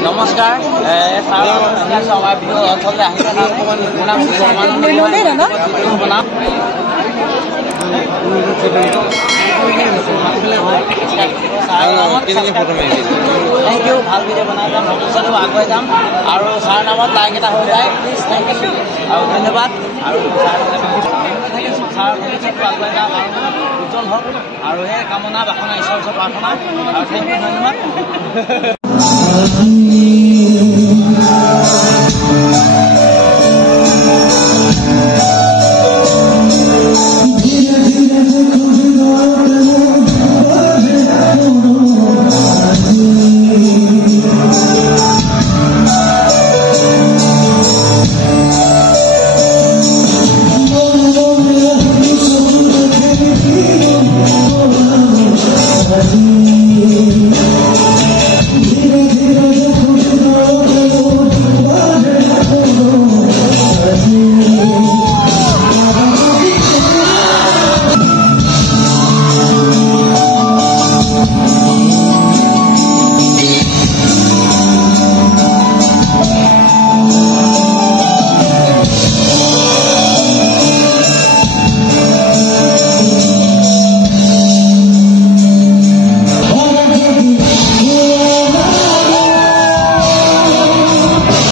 নমস্কাৰ আমাৰ বিহু অঞ্চললৈ আহিছে মোৰ নাম থেংক ইউ ভাল ভিডিঅ' বনাই যাম ভৱিষ্যতেও আগুৱাই যাম আৰু ছাৰ নামত লাইক এটা হৈ যায় প্লিজ থেংক ইউ আৰু ধন্যবাদ আৰু ছাৰ ভৱিষ্যতেও আগুৱাই যাম আৰু উজ্জ্বল হওক আৰু সেই কামনা বাসনা ঈশ্বৰৰ ওচৰত প্ৰাৰ্থনা আৰু থেংক ইউ ধন্যবাদ